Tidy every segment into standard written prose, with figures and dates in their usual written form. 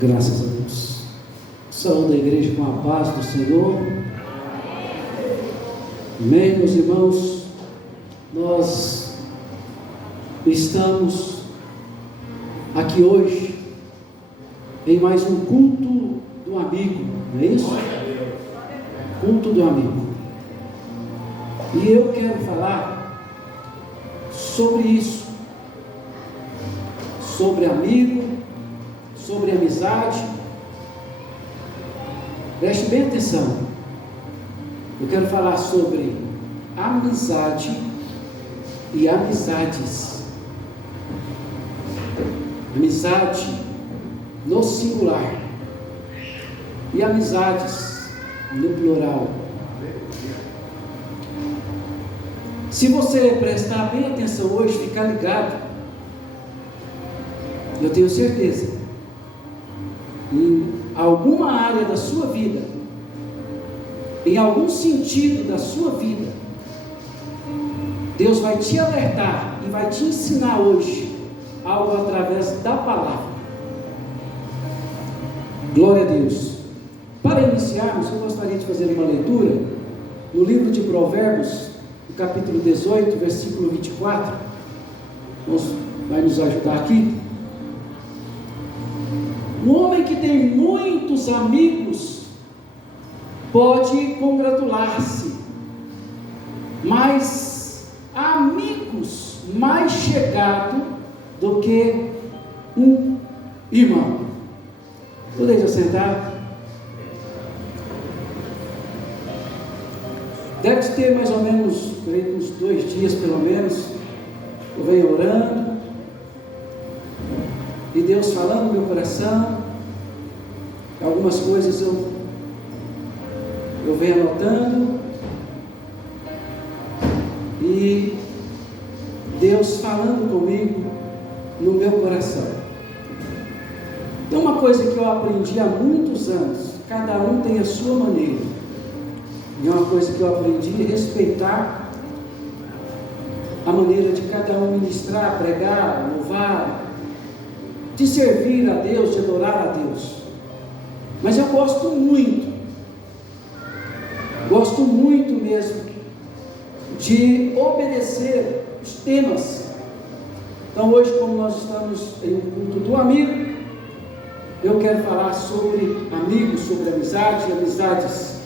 Graças a Deus. Saúde a igreja com a paz do Senhor. Amém, meus irmãos. Nós estamos aqui hoje em mais um culto do amigo, não é isso? Culto do amigo. E eu quero falar sobre isso, sobre amigo, sobre amizade. Preste bem atenção. Eu quero falar sobre amizade e amizades. Amizade no singular e amizades no plural. Se você prestar bem atenção hoje, ficar ligado, eu tenho certeza, em alguma área da sua vida, em algum sentido da sua vida, Deus vai te alertar e vai te ensinar hoje algo através da palavra. Glória a Deus. Para iniciarmos, eu gostaria de fazer uma leitura no livro de Provérbios, no capítulo 18, versículo 24. Vai nos ajudar aqui. Um homem que tem muitos amigos pode congratular-se, mas amigos mais chegados do que um irmão. Poderia sentar? Deve ter mais ou menos uns 2 dias, pelo menos, eu venho orando e Deus falando no meu coração. Algumas coisas eu venho anotando e Deus falando comigo no meu coração. Então, uma coisa que eu aprendi há muitos anos, cada um tem a sua maneira, e é uma coisa que eu aprendi a respeitar a maneira de cada um ministrar, pregar, louvar, de servir a Deus, de adorar a Deus. Mas eu gosto muito mesmo de obedecer os temas. Então hoje, como nós estamos em um culto do amigo, eu quero falar sobre amigos, sobre amizade, amizades.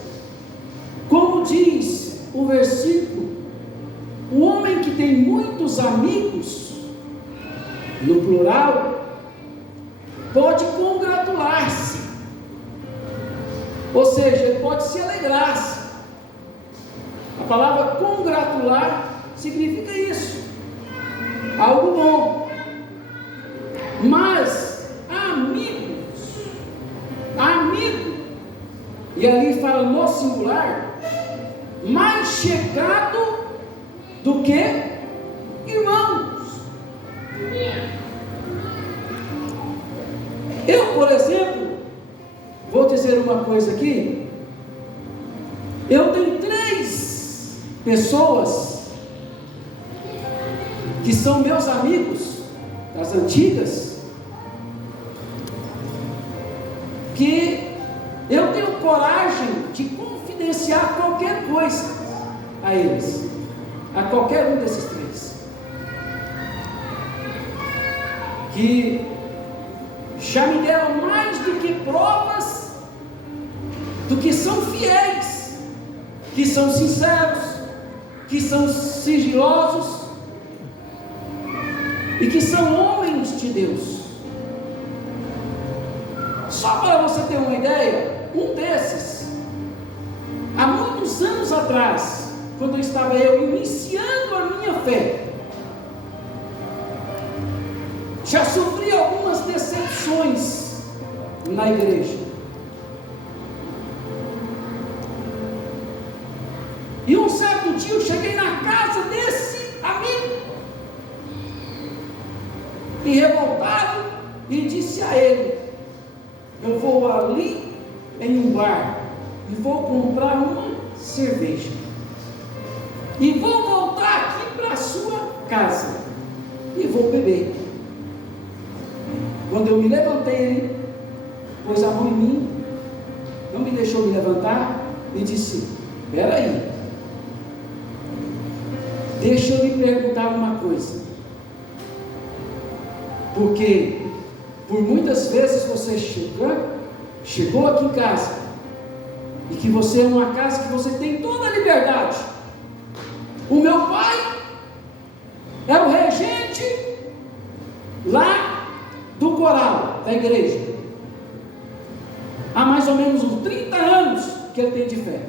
Como diz o versículo, o homem que tem muitos amigos, no plural, pode congratular-se, ou seja, ele pode se alegrar-se. A palavra congratular significa isso, algo bom. Mas amigo, e ali fala no singular, mais chegado do que irmãos. Eu, por exemplo, vou dizer uma coisa aqui. Eu tenho 3 pessoas que são meus amigos das antigas, que eu tenho coragem de confidenciar qualquer coisa a eles, a qualquer um desses 3, que já me deram mais do que provas do que são fiéis, que são sinceros, que são sigilosos e que são homens de Deus. Só para você ter uma ideia, um desses, há muitos anos atrás, quando estava eu iniciando a minha fé, já sofri algumas decepções na igreja. E um certo dia eu cheguei na casa desse amigo, e revoltado, e disse a ele: eu vou ali em um bar e vou comprar uma cerveja e vou voltar aqui para a sua casa e vou beber. Quando eu me levantei, pôs a mão em mim, não me deixou me levantar e disse: espera aí, deixa eu lhe perguntar uma coisa, porque por muitas vezes você chegou aqui em casa, e que você é uma casa que você tem toda a liberdade. O meu pai é o regente lá do coral da igreja, há mais ou menos uns 30 anos que ele tem de fé,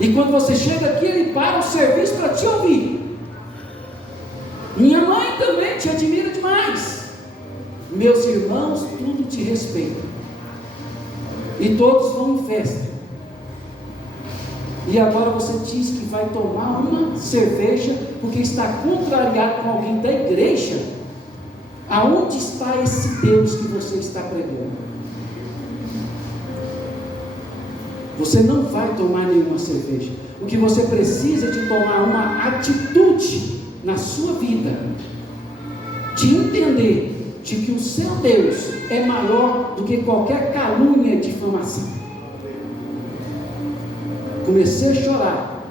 e quando você chega aqui, ele para o serviço para te ouvir. Minha mãe também te admira demais, meus irmãos tudo te respeitam, e todos vão em festa, e agora você diz que vai tomar uma cerveja porque está contrariado com alguém da igreja? Aonde está esse Deus que você está pregando? Você não vai tomar nenhuma cerveja. O que você precisa é de tomar uma atitude na sua vida, de entender de que o seu Deus é maior do que qualquer calúnia e difamação. Comecei a chorar,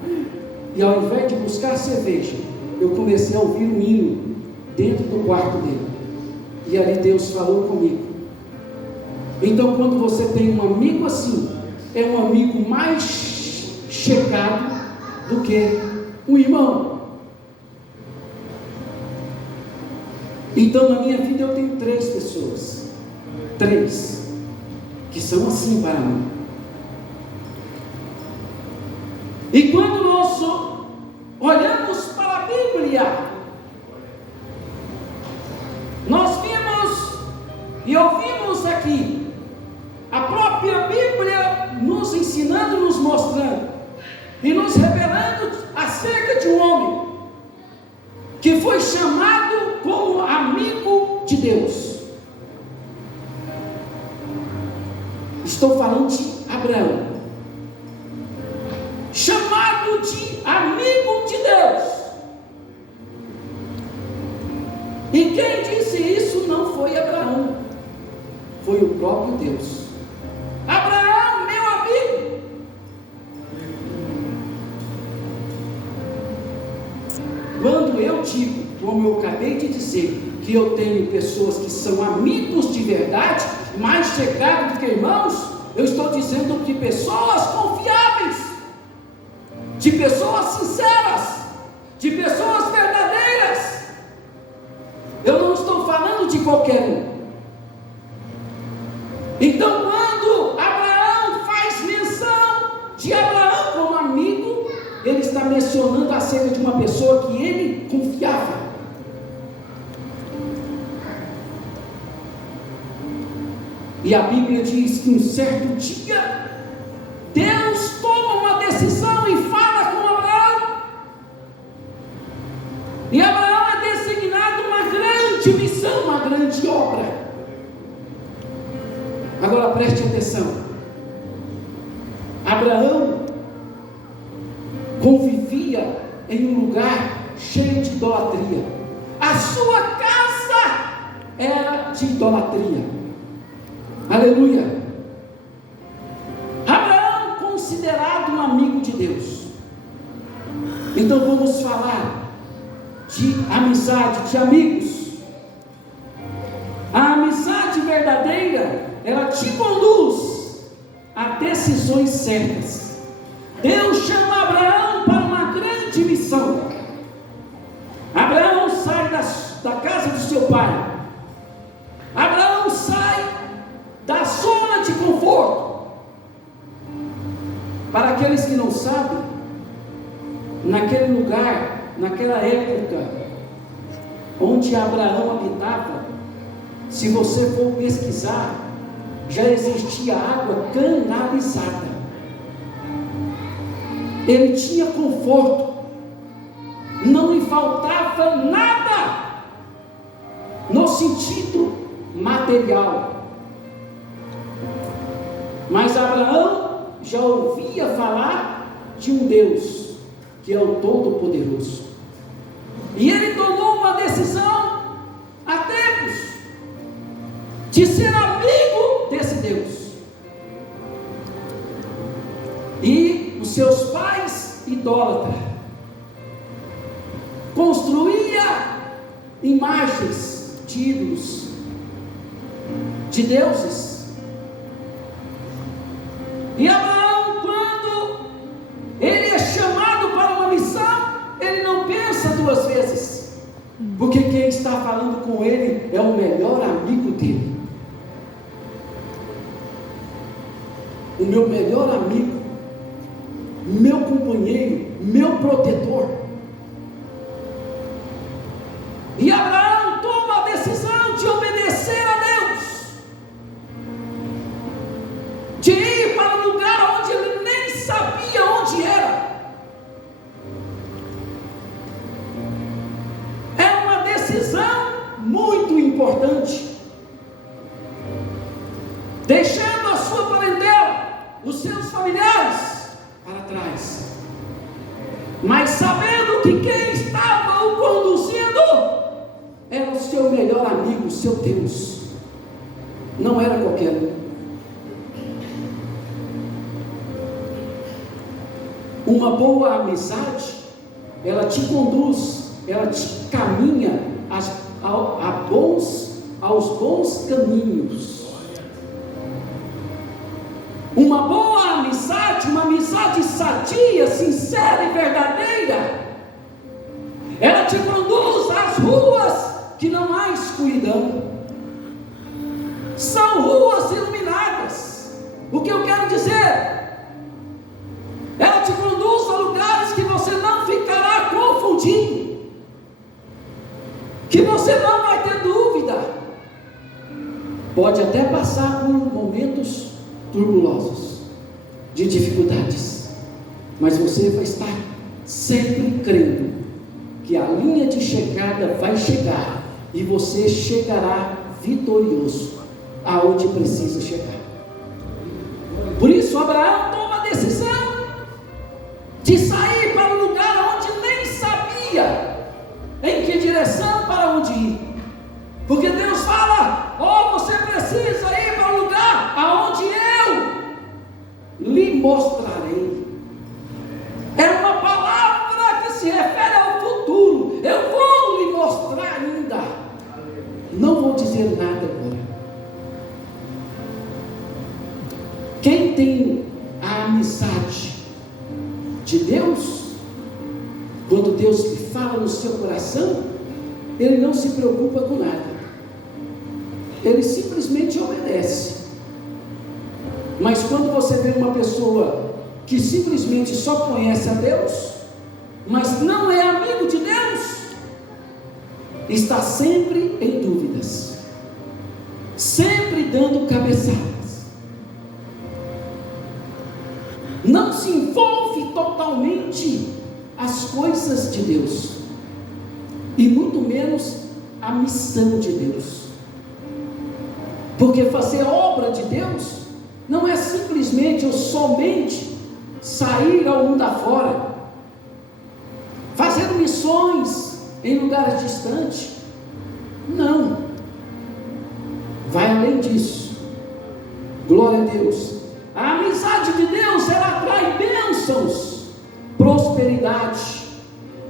e ao invés de buscar cerveja, eu comecei a ouvir um hino dentro do quarto dele, e ali Deus falou comigo. Então, quando você tem um amigo assim, é um amigo mais chegado do que um irmão. Então, na minha vida eu tenho 3 pessoas, 3 que são assim para mim. E quando nós olhamos para a Bíblia, nós vimos e ouvimos aqui a própria Bíblia nos ensinando, nos mostrando e nos revelando acerca de um homem que foi chamado como amigo de Deus. Estou falando de Abraão, chamado de amigo de Deus. E quem disse isso não foi Abraão, foi o próprio Deus. Abraão, meu amigo. Quando eu digo, como eu acabei de dizer, que eu tenho pessoas que são amigos de verdade, mais chegados do que irmãos, eu estou dizendo de pessoas confiáveis, de pessoas sinceras, de pessoas verdadeiras. Eu não estou falando de qualquer um. Então, quando Abraão faz menção de Abraão como amigo, ele está mencionando acerca de uma pessoa que ele confiava. E a Bíblia diz que um certo dia Deus toma uma decisão e fala com Abraão. E Abraão é designado uma grande missão, uma grande obra. Agora preste atenção. Abraão convivia em um lugar cheio de idolatria. A sua casa era de idolatria. Aleluia. Abraão considerado um amigo de Deus. Então vamos falar de amizade, de amigos. A amizade verdadeira, ela te conduz a decisões certas. Deus chama Abraão para uma grande missão. Abraão sai da casa do seu pai. Abraão sai da zona de conforto. Para aqueles que não sabem, naquele lugar, naquela época onde Abraão habitava, se você for pesquisar, já existia água canalizada. Ele tinha conforto, não lhe faltava nada no sentido material. Mas Abraão já ouvia falar de um Deus que é o Todo-Poderoso, e ele tomou uma decisão há tempos de ser amigo Deus. E os seus pais, idólatras, construía imagens de ídolos, de deuses. E Abraão, quando ele é chamado para uma missão, ele não pensa duas vezes, porque quem está falando com ele é o melhor amigo dele. O meu melhor amigo, meu companheiro, meu protetor. E Abraão toma a decisão de obedecer a Deus, de ir para um lugar onde ele nem sabia onde era. É uma decisão muito importante, deixando a sua parentela, os seus familiares para trás, mas sabendo que quem estava o conduzindo era o seu melhor amigo, o seu Deus, não era qualquer um. Uma boa amizade, ela te conduz, ela te caminha aos bons caminhos. Uma boa amizade, uma amizade sadia, sincera e verdadeira, ela te conduz às ruas que não há escuridão, são ruas iluminadas. O que eu quero dizer? Ela te conduz a lugares que você não ficará confundido, que você não vai ter dúvida. Pode até passar por momentos turbulosos, de dificuldades, mas você vai estar sempre crendo que a linha de chegada vai chegar e você chegará vitorioso aonde precisa chegar. Por isso Abraão toma a decisão de sair para um lugar onde nem sabia em que direção, para onde ir, porque Deus fala: você precisa ir para um lugar aonde eu lhe mostrarei. É uma palavra que se refere ao futuro. Eu vou lhe mostrar ainda, não vou dizer nada agora. Quem tem a amizade de Deus, quando Deus lhe fala no seu coração, ele não se preocupa com nada, ele simplesmente obedece. Mas quando você vê uma pessoa que simplesmente só conhece a Deus, mas não é amigo de Deus, está sempre em dúvidas, sempre dando cabeçadas, não se envolve totalmente as coisas de Deus, e muito menos a missão de Deus. Porque fazer obra de Deus não é simplesmente ou somente sair ao mundo afora, fazer missões em lugares distantes. Não, vai além disso. Glória a Deus. A amizade de Deus, ela atrai bênçãos, prosperidade,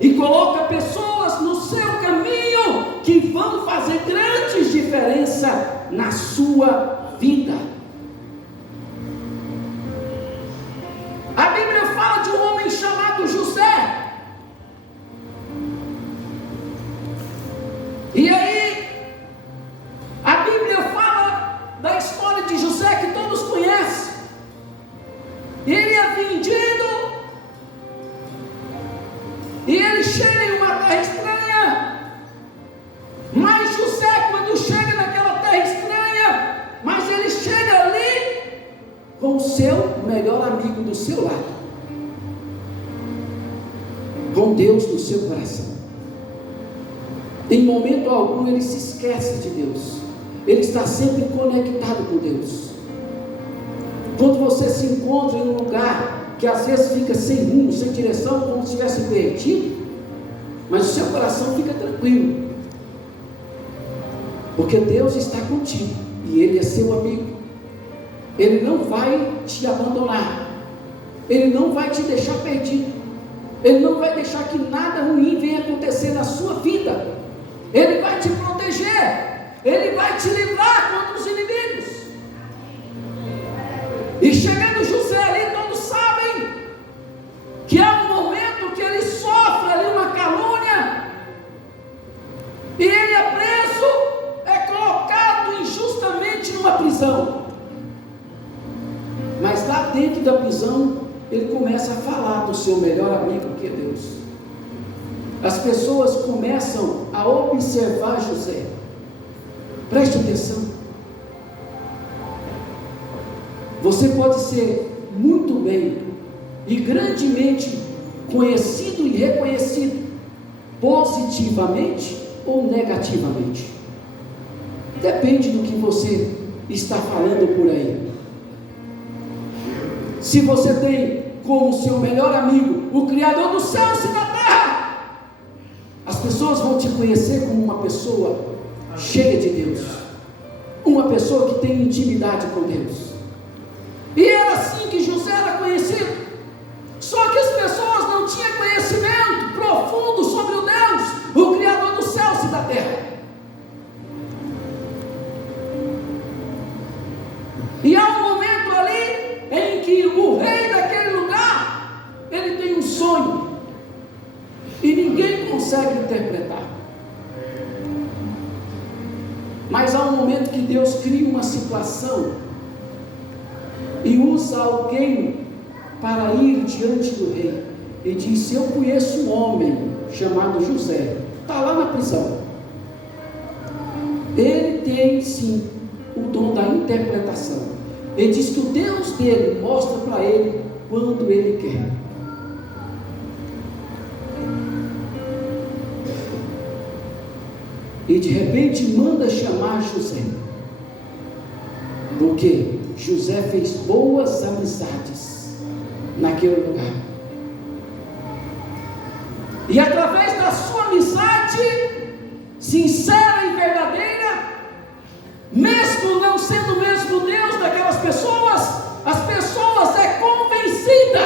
e coloca pessoas no seu caminho que vão fazer grandes diferenças na sua vida. A Bíblia fala de um homem chamado José. E aí, a Bíblia fala da história de José, que todos conhecem. Ele é vendido, e ele chega em uma terra estranha. Mas José, quando chega naquela terra estranha, mas ele chega ali com o seu melhor amigo do seu lado, com Deus no seu coração. Em momento algum ele se esquece de Deus, ele está sempre conectado com Deus. Quando você se encontra em um lugar que às vezes fica sem rumo, sem direção, como se estivesse perdido, mas o seu coração fica tranquilo, porque Deus está contigo, e Ele é seu amigo. Ele não vai te abandonar, Ele não vai te deixar perdido, Ele não vai deixar que nada ruim venha acontecer na sua vida. Ele vai te proteger, Ele vai te livrar contra os inimigos. E chegando José ali, todos sabem que há um momento que ele sofre ali uma calúnia, e ele é preso, é colocado injustamente numa prisão. Mas lá dentro da prisão, ele começa a falar do seu melhor amigo, que é Deus. As pessoas começam a observar José. Preste atenção. Você pode ser muito bem e grandemente conhecido e reconhecido, positivamente ou negativamente. Depende do que você está falando por aí. Se você tem como seu melhor amigo o Criador dos céus e da terra, as pessoas vão te conhecer como uma pessoa cheia de Deus, uma pessoa que tem intimidade com Deus. E era assim que José era conhecido. Só que as pessoas não tinham conhecimento profundo sobre o Deus, o Criador dos céus e da terra. E há um momento ali em que o rei daquele lugar, ele tem um sonho, e ninguém consegue interpretar. Mas há um momento que Deus cria uma situação e usa alguém para ir diante do rei, e diz: eu conheço um homem chamado José, está lá na prisão, ele tem sim o dom da interpretação. Ele diz que o Deus dele mostra para ele quando ele quer. E de repente manda chamar José, porque José fez boas amizades naquele lugar, e através da sua amizade sincera e verdadeira, mesmo não sendo o mesmo Deus daquelas pessoas, as pessoas é convencida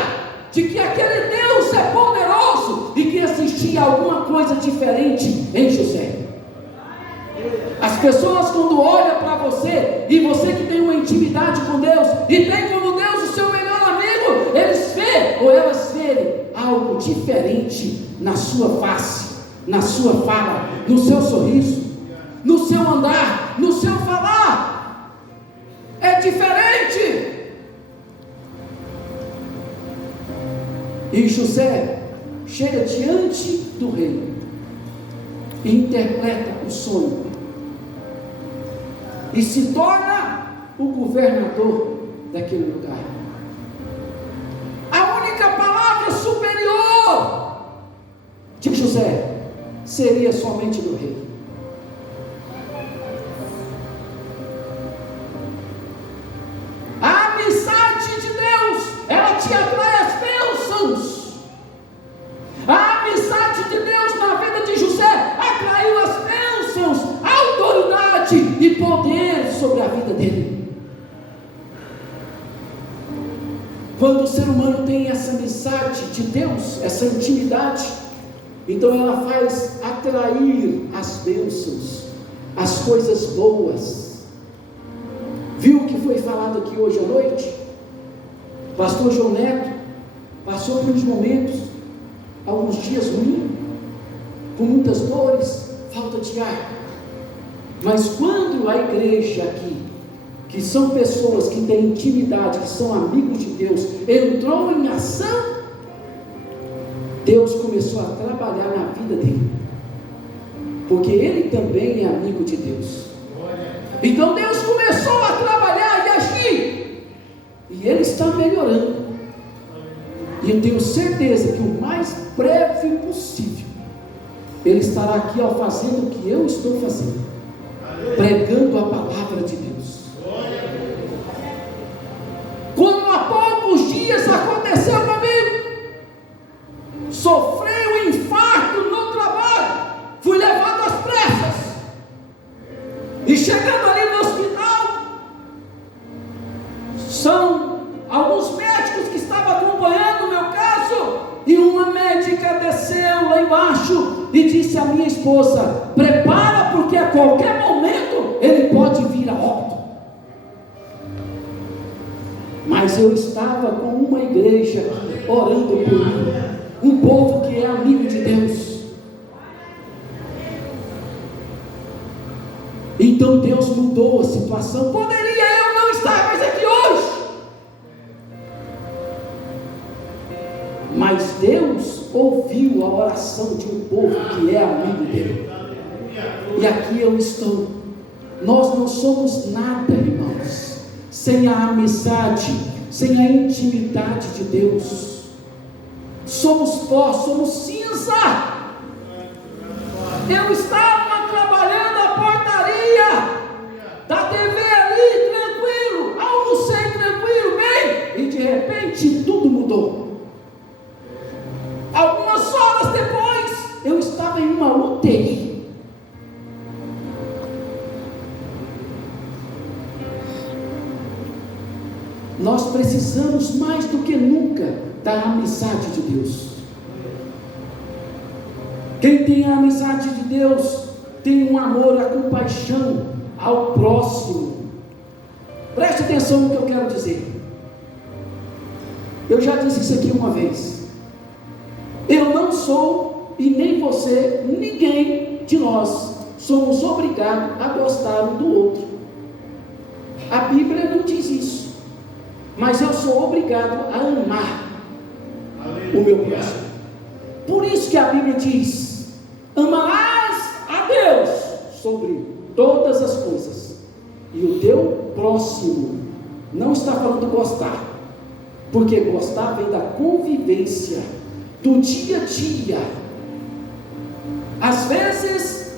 de que aquele Deus é poderoso e que existia alguma coisa diferente em José. As pessoas, quando olham para você, e você que tem uma intimidade com Deus, e tem como Deus o seu melhor amigo, eles veem, ou elas veem algo diferente na sua face, na sua fala, no seu sorriso, no seu andar, no seu falar. É diferente. E José chega diante do rei e interpreta o sonho, e se torna o governador daquele lugar. A única palavra superior de José seria somente do rei. A amizade de Deus, ela te atrai as bênçãos. A amizade de Deus na vida de José atraiu as bênçãos, autoridade e poder sobre a vida dele. Quando o ser humano tem essa amizade de Deus, essa intimidade, então ela faz atrair as bênçãos, as coisas boas. Viu o que foi falado aqui hoje à noite? Pastor João Neto passou por uns momentos, alguns dias ruins, com muitas dores, falta de ar. Mas quando a igreja aqui, que são pessoas que têm intimidade, que são amigos de Deus, entrou em ação, Deus começou a trabalhar na vida dele, porque ele também é amigo de Deus. Então Deus começou a trabalhar e agir, e ele está melhorando. E eu tenho certeza que o mais breve possível ele estará aqui, ó, fazendo o que eu estou fazendo, pregando a palavra de Deus. Como há poucos dias aconteceu comigo, sofri um infarto no trabalho, fui levado às pressas, e chegando ali no hospital, desceu lá embaixo e disse à minha esposa: prepara, porque a qualquer momento ele pode vir a óbito. Mas eu estava com uma igreja orando por mim, um povo que é amigo de Deus. Então Deus mudou a situação. Poderia eu não estar mais aqui hoje, mas Deus ouviu a oração de um povo que é amigo dele. E aqui eu estou. Nós não somos nada, irmãos, sem a amizade, sem a intimidade de Deus. Somos pó, somos cinza. Eu estava trabalhando a portaria da TV ali, tranquilo, almocei tranquilo, bem, e de repente tudo mudou. Algumas horas depois, eu estava em uma UTI. Nós precisamos mais do que nunca da amizade de Deus. Quem tem a amizade de Deus tem um amor, a compaixão ao próximo. Preste atenção no que eu quero dizer. Eu já disse isso aqui uma vez. Eu não sou, e nem você, ninguém de nós somos obrigados a gostar um do outro. A Bíblia não diz isso. Mas eu sou obrigado a amar o meu próximo. Por isso que a Bíblia diz: amarás a Deus sobre todas as coisas, e o teu próximo. Não está falando gostar, porque gostar vem da convivência, do dia a dia. Às vezes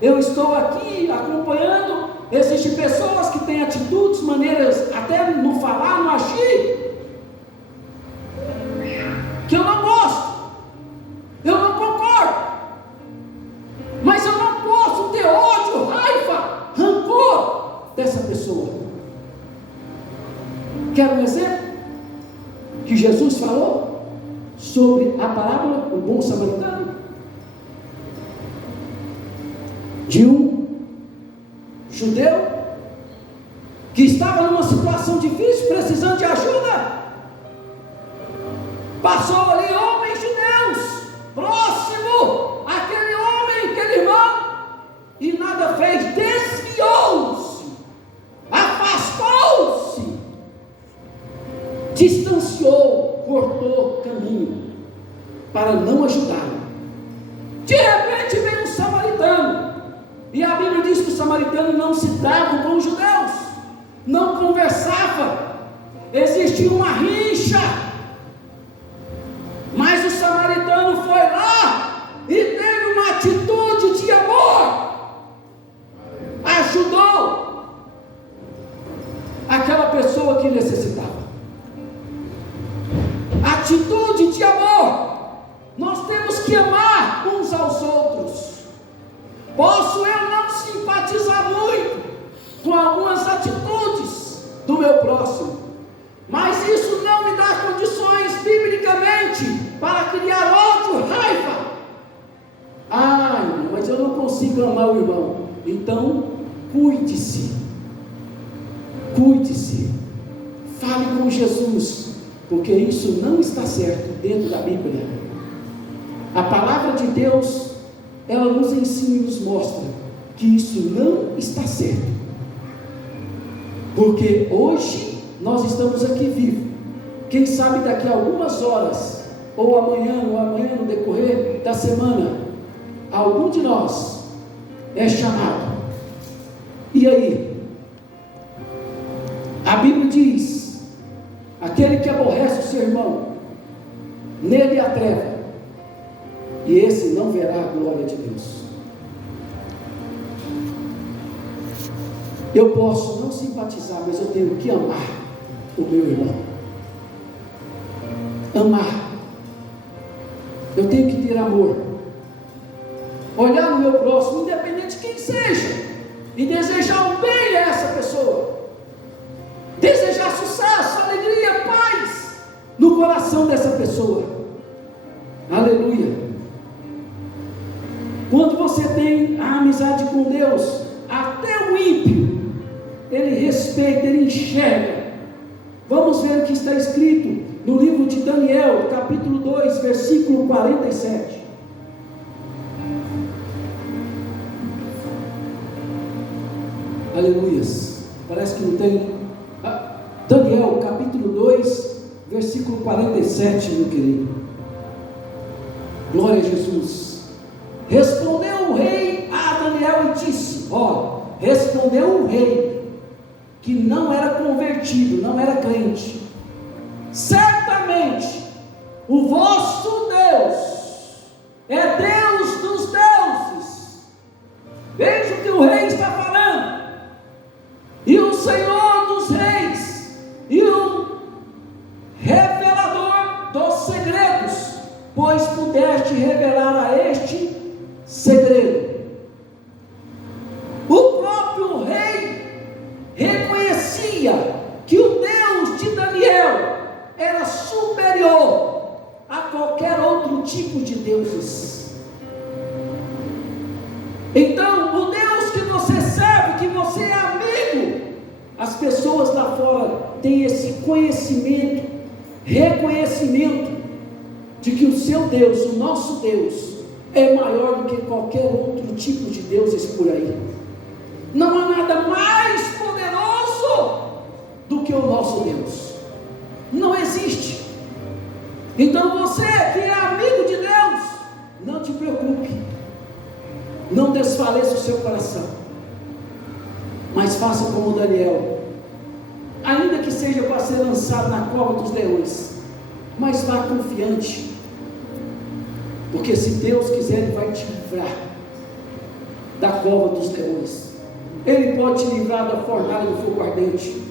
eu estou aqui acompanhando, existem pessoas que têm atitudes, maneiras, até no falar, no agir, que eu não gosto, eu não concordo, mas eu não posso ter ódio, raiva, rancor dessa pessoa. Quer um exemplo? Que Jesus falou sobre a parábola do bom samaritano, de um judeu que estava numa situação difícil, precisando de ajuda. Passou ali homens judeus próximo àquele homem, aquele irmão, e nada fez, desviou-se, afastou-se, distanciou, cortou caminho para não ajudá-lo. De repente veio um samaritano, e a Bíblia diz que o samaritano não se dava com os judeus, não conversava, existia uma rixa, mas o samaritano foi lá e teve uma atitude de amor, ajudou aquela pessoa que necessitava. Atitude de amor. Nós temos que amar uns aos outros. Posso eu não simpatizar muito com algumas atitudes do meu próximo, mas isso não me dá condições biblicamente para criar ódio, raiva. Mas eu não consigo amar o irmão. Então cuide-se, fale com Jesus, porque isso não está certo dentro da Bíblia. A palavra de Deus, ela nos ensina e nos mostra que isso não está certo, porque hoje nós estamos aqui vivos. Quem sabe daqui a algumas horas, ou amanhã no decorrer da semana, algum de nós é chamado. E aí? A Bíblia diz: aquele que aborrece o seu irmão, nele há treva, e esse não verá a glória de Deus. Eu posso não simpatizar, mas eu tenho que amar o meu irmão. Amar. Eu tenho que ter amor. Olhar no meu próximo, independente de quem seja, e desejar o bem a essa pessoa. Desejar sucesso, alegria, paz no coração dessa pessoa. Aleluia. amizade com Deus, até o ímpio, ele respeita, ele enxerga. Vamos ver o que está escrito no livro de Daniel, capítulo 2, versículo 47. Aleluias. Parece que não tem. Daniel, capítulo 2, versículo 47, meu querido. Glória a Jesus. Respondeu o rei a Daniel e disse: respondeu o rei, que não era convertido, não era crente: certamente o vosso Deus é Deus dos deuses. Veja o que o rei está falando. E o Senhor dos reis, e o revelador dos segredos, pois pudeste revelar a este segredo. O próprio rei reconhecia que o Deus de Daniel era superior a qualquer outro tipo de deuses. Então, o Deus que você serve, que você é amigo, as pessoas lá fora têm esse conhecimento, reconhecimento de que o seu Deus, o nosso Deus, é maior do que qualquer outro tipo de deuses por aí. Não há nada mais poderoso do que o nosso Deus. Não existe. Então você que é amigo de Deus, não te preocupe, não desfaleça o seu coração, mas faça como Daniel, ainda que seja para ser lançado na cova dos leões, mas vá confiante, porque se Deus quiser, Ele vai te livrar da cova dos leões. Ele pode te livrar da fornalha do fogo ardente.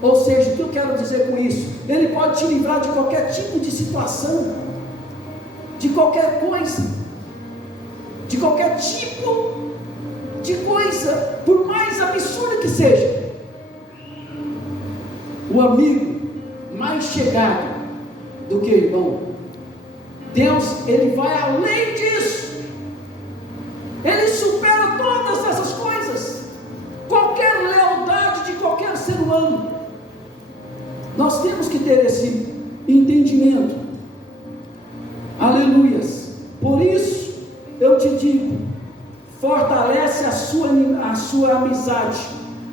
Ou seja, o que eu quero dizer com isso? Ele pode te livrar de qualquer tipo de situação, de qualquer coisa, de qualquer tipo de coisa, por mais absurda que seja. O amigo mais chegado do que irmão, Deus, Ele vai além disso. Ele supera todas essas coisas, qualquer lealdade de qualquer ser humano. Nós temos que ter esse entendimento. Aleluias. Por isso eu te digo, fortalece a sua amizade,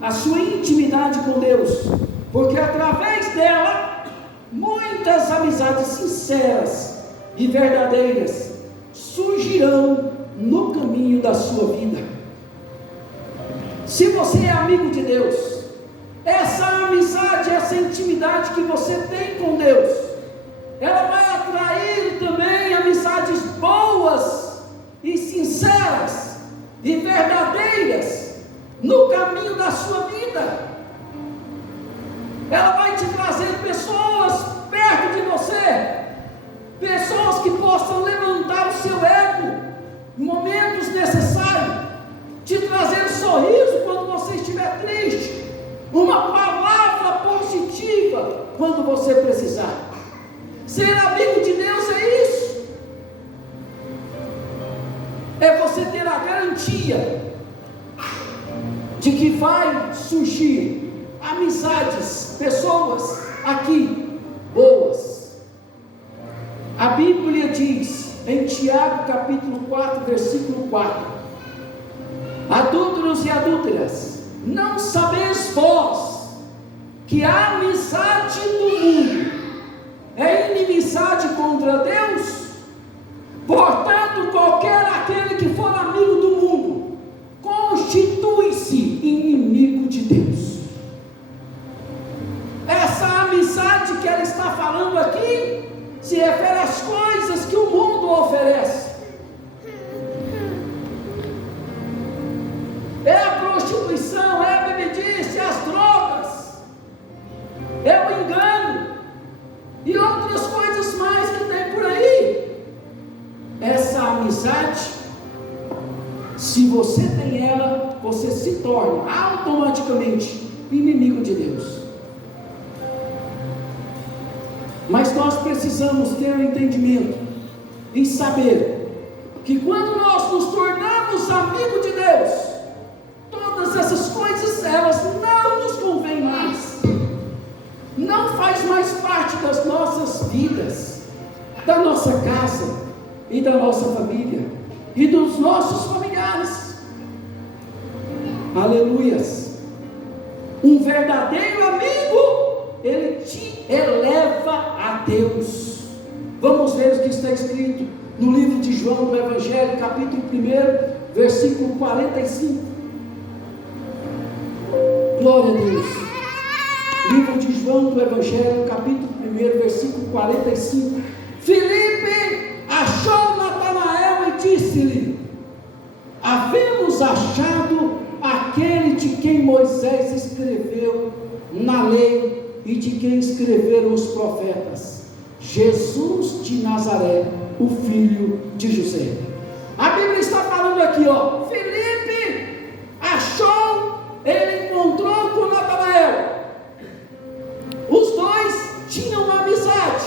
a sua intimidade com Deus, porque através dela muitas amizades sinceras e verdadeiras surgirão no caminho da sua vida. Se você é amigo de Deus, essa amizade, essa intimidade que você tem com Deus, ela vai atrair também amizades boas e sinceras e verdadeiras no caminho da sua vida. Ela vai te trazer pessoas perto de você, pessoas que possam levantar o seu ego em momentos necessários, te trazer um sorriso quando você estiver triste, uma palavra positiva quando você precisar. Ser amigo de Deus é isso, é você ter a garantia de que vai surgir amizades, pessoas aqui boas. A Bíblia diz em Tiago capítulo 4, versículo 4: adúlteros e adúlteras, não sabeis vós que a amizade do mundo é inimizade contra Deus? Portanto, qualquer aquele que for amigo do mundo constitui-se inimigo de Deus. Essa amizade que ela está falando aqui se refere às coisas que o mundo oferece. É a prostituição, é a bebedice, é as drogas, é o engano e outras coisas mais que tem por aí. Essa amizade, se você tem ela, você se torna automaticamente inimigo de Deus. Mas nós precisamos ter um entendimento e saber que quando nós nos tornamos tornamos amigos de Deus, todas essas coisas, elas não nos convêm mais, não faz mais parte das nossas vidas, da nossa casa e da nossa família e dos nossos familiares. Aleluias. Um verdadeiro amigo, ele te eleva a Deus. Vamos ver o que está escrito no livro de João do Evangelho, capítulo 1, versículo 45. Glória a Deus. Livro de João do Evangelho, capítulo 1, versículo 45. Filipe achou Natanael e disse-lhe: havemos achado aquele de quem Moisés escreveu na lei e de quem escreveram os profetas, Jesus de Nazaré, o filho de José. A Bíblia está falando aqui, ó, Filipe achou, ele encontrou com Natanael, os dois tinham uma amizade,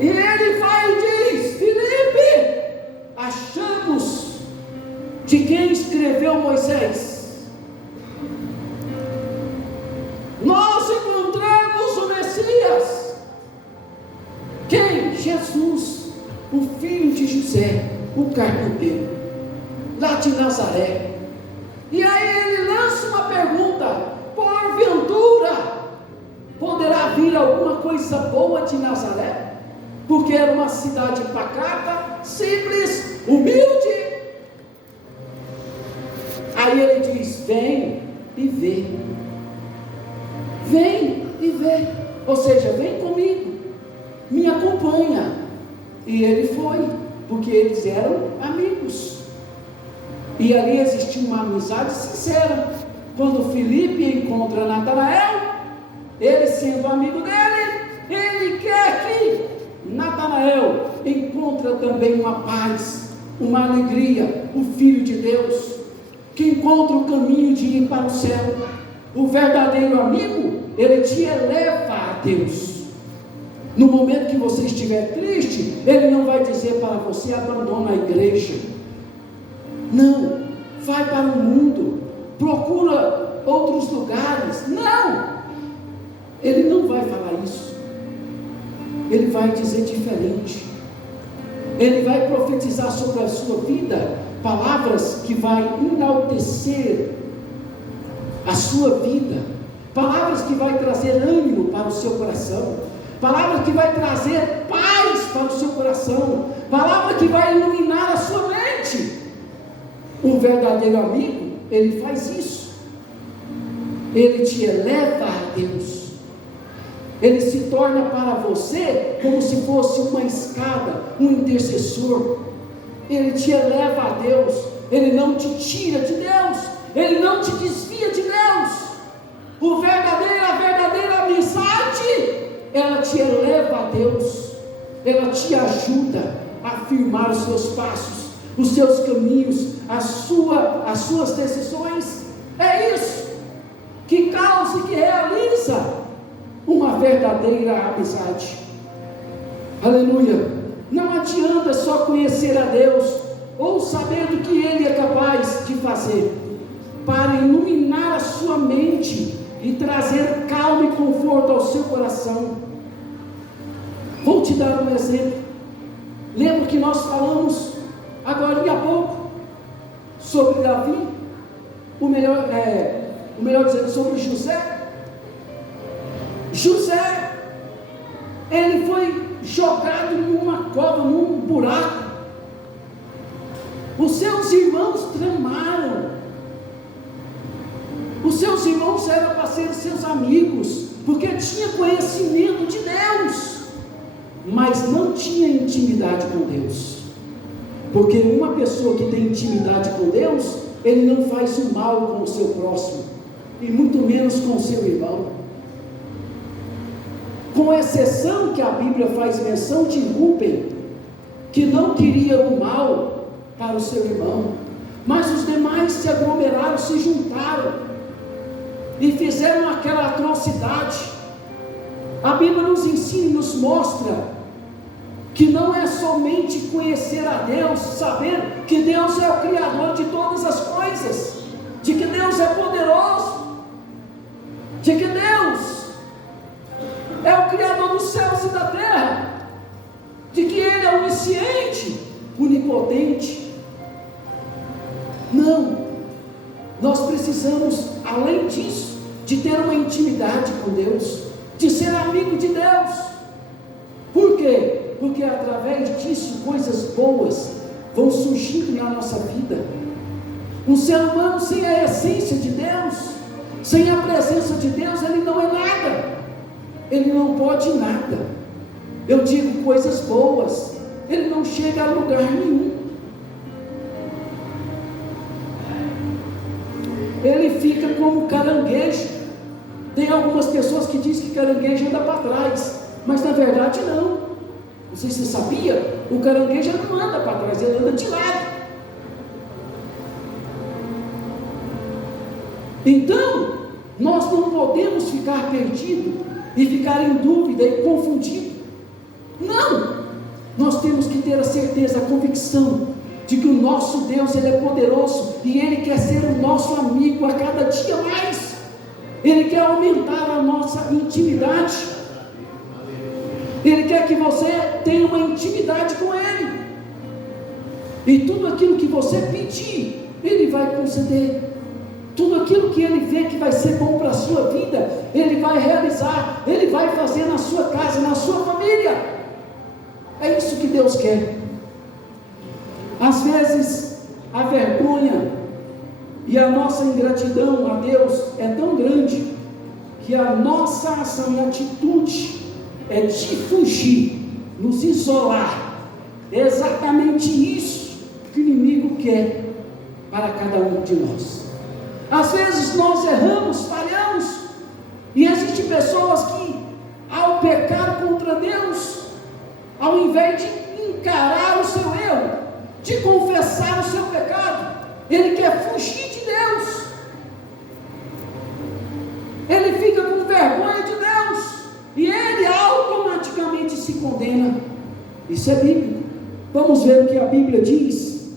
e ele vai e diz: Filipe, achamos de quem escreveu Moisés, nós encontramos o Messias. Quem? Jesus, o filho de José, o carpinteiro, lá de Nazaré. E aí ele lança uma pergunta: porventura poderá vir alguma coisa boa de Nazaré? Porque era uma cidade pacata, simples, humilde. Aí ele diz: vem e vê. Vem e vê. Ou seja, vem comigo, me acompanha. E ele foi, porque eles eram amigos. E ali existia uma amizade sincera. Quando Filipe encontra Natanael, ele sendo amigo dele, ele quer que Natanael encontre também uma paz, uma alegria, o Filho de Deus, que encontra o caminho de ir para o céu. O verdadeiro amigo, ele te eleva a Deus. No momento que você estiver triste, ele não vai dizer para você: abandona a igreja. Não, vai para o mundo, procura outros lugares. Não, ele não vai falar isso. Ele vai dizer diferente. Ele vai profetizar sobre a sua vida palavras que vai enaltecer a sua vida, palavras que vai trazer ânimo para o seu coração, palavras que vai trazer paz para o seu coração, palavra que vai iluminar a sua mente. Um verdadeiro amigo, ele faz isso. Ele te eleva a Deus. Ele se torna para você como se fosse uma escada, um intercessor. Ele te eleva a Deus. Ele não te tira de Deus. Ele não te desvia de Deus. A verdadeira amizade, ela te eleva a Deus. Ela te ajuda a firmar os seus passos, os seus caminhos, as suas decisões. É isso que causa e que realiza uma verdadeira amizade. Aleluia. Não adianta só conhecer a Deus ou saber do que Ele é capaz de fazer para iluminar a sua mente e trazer calma e conforto ao seu coração. Vou te dar um exemplo. Lembra que nós falamos agora há pouco sobre Davi, o melhor dizendo, sobre José. José, ele foi jogado numa cova, num buraco. Os seus irmãos tramaram. Os seus irmãos eram para ser seus amigos, porque tinha conhecimento de Deus, mas não tinha intimidade com Deus. Porque uma pessoa que tem intimidade com Deus, ele não faz o mal com o seu próximo, e muito menos com o seu irmão. Com exceção que a Bíblia faz menção de Rúben, que não queria o mal para o seu irmão, mas os demais se aglomeraram, se juntaram e fizeram aquela atrocidade. A Bíblia nos ensina e nos mostra que não é somente conhecer a Deus, saber que Deus é o Criador de todas as coisas, de que Deus é poderoso, de que Deus é o Criador dos céus e da terra, de que Ele é onisciente, onipotente. Não, nós precisamos, além disso, de ter uma intimidade com Deus, de ser amigo de Deus. Por quê? Porque através disso coisas boas vão surgindo na nossa vida. Um ser humano sem a essência de Deus, sem a presença de Deus, ele não é nada, ele não pode nada. Eu digo coisas boas, ele não chega a lugar nenhum. Ele fica como caranguejo. Tem algumas pessoas que dizem que caranguejo anda para trás, mas na verdade não. Não sei se você sabia, o caranguejo não anda para trás, ele anda de lado. Então, nós não podemos ficar perdidos e ficar em dúvida e confundido. Não! Nós temos que ter a certeza, a convicção de que o nosso Deus, Ele é poderoso e Ele quer ser o nosso amigo a cada dia mais. Ele quer aumentar a nossa intimidade. Ele quer que você tenha uma intimidade com Ele. E tudo aquilo que você pedir, Ele vai conceder. Tudo aquilo que Ele vê que vai ser bom para a sua vida, Ele vai realizar. Ele vai fazer na sua casa, na sua família. É isso que Deus quer. Às vezes, a vergonha e a nossa ingratidão a Deus é tão grande, que a nossa ação e atitude é de fugir, nos isolar. É exatamente isso que o inimigo quer para cada um de nós. Às vezes nós erramos, falhamos, e existem pessoas que, ao pecar contra Deus, ao invés de encarar o seu erro, de confessar o seu pecado, ele quer fugir de Deus. Ele fica com vergonha de Deus e ele automaticamente se condena. Isso é bíblico. Vamos ver o que a Bíblia diz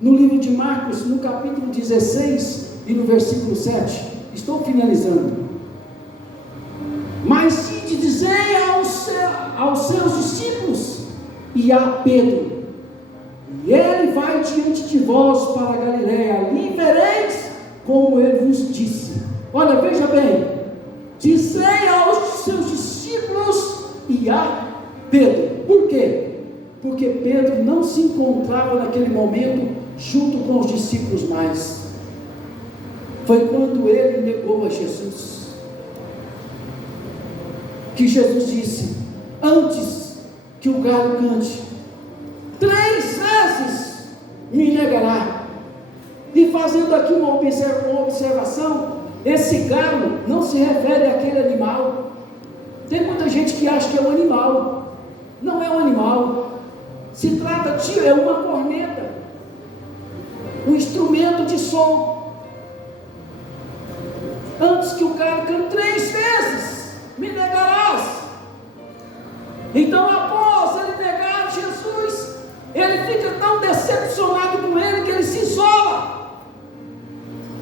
no livro de Marcos, no capítulo 16 e no versículo 7. Estou finalizando. Mas ide dizei aos seus discípulos e a Pedro: e ele vai diante de vós para a Galiléia, ali vereis como ele vos disse. Olha, veja bem, dizei aos seus discípulos e a Pedro. Por quê? Porque Pedro não se encontrava naquele momento junto com os discípulos mais. Foi quando ele negou a Jesus, que Jesus disse: antes que o galo cante, 3 vezes me negará. E fazendo aqui uma observação, esse galo não se refere àquele animal. Tem muita gente que acha que é um animal. Não é um animal. Se trata de uma corneta, um instrumento de som. Antes que o galo cante 3 vezes, me negarás. Então, após ele negar Jesus, ele fica tão decepcionado com ele que ele se isola.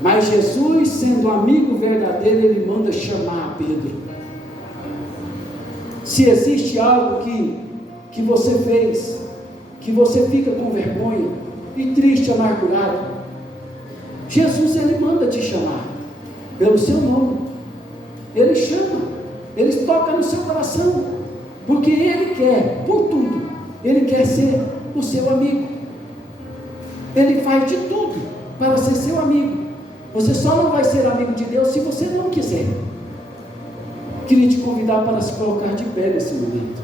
Mas Jesus, sendo amigo verdadeiro, ele manda chamar Pedro. Se existe algo que você fez, que você fica com vergonha e triste, amargurado, Jesus, ele manda te chamar pelo seu nome. Ele chama, ele toca no seu coração, porque ele quer, por tudo, ele quer ser o seu amigo. Ele faz de tudo para ser seu amigo. Você só não vai ser amigo de Deus se você não quiser. Queria te convidar para se colocar de pé nesse momento.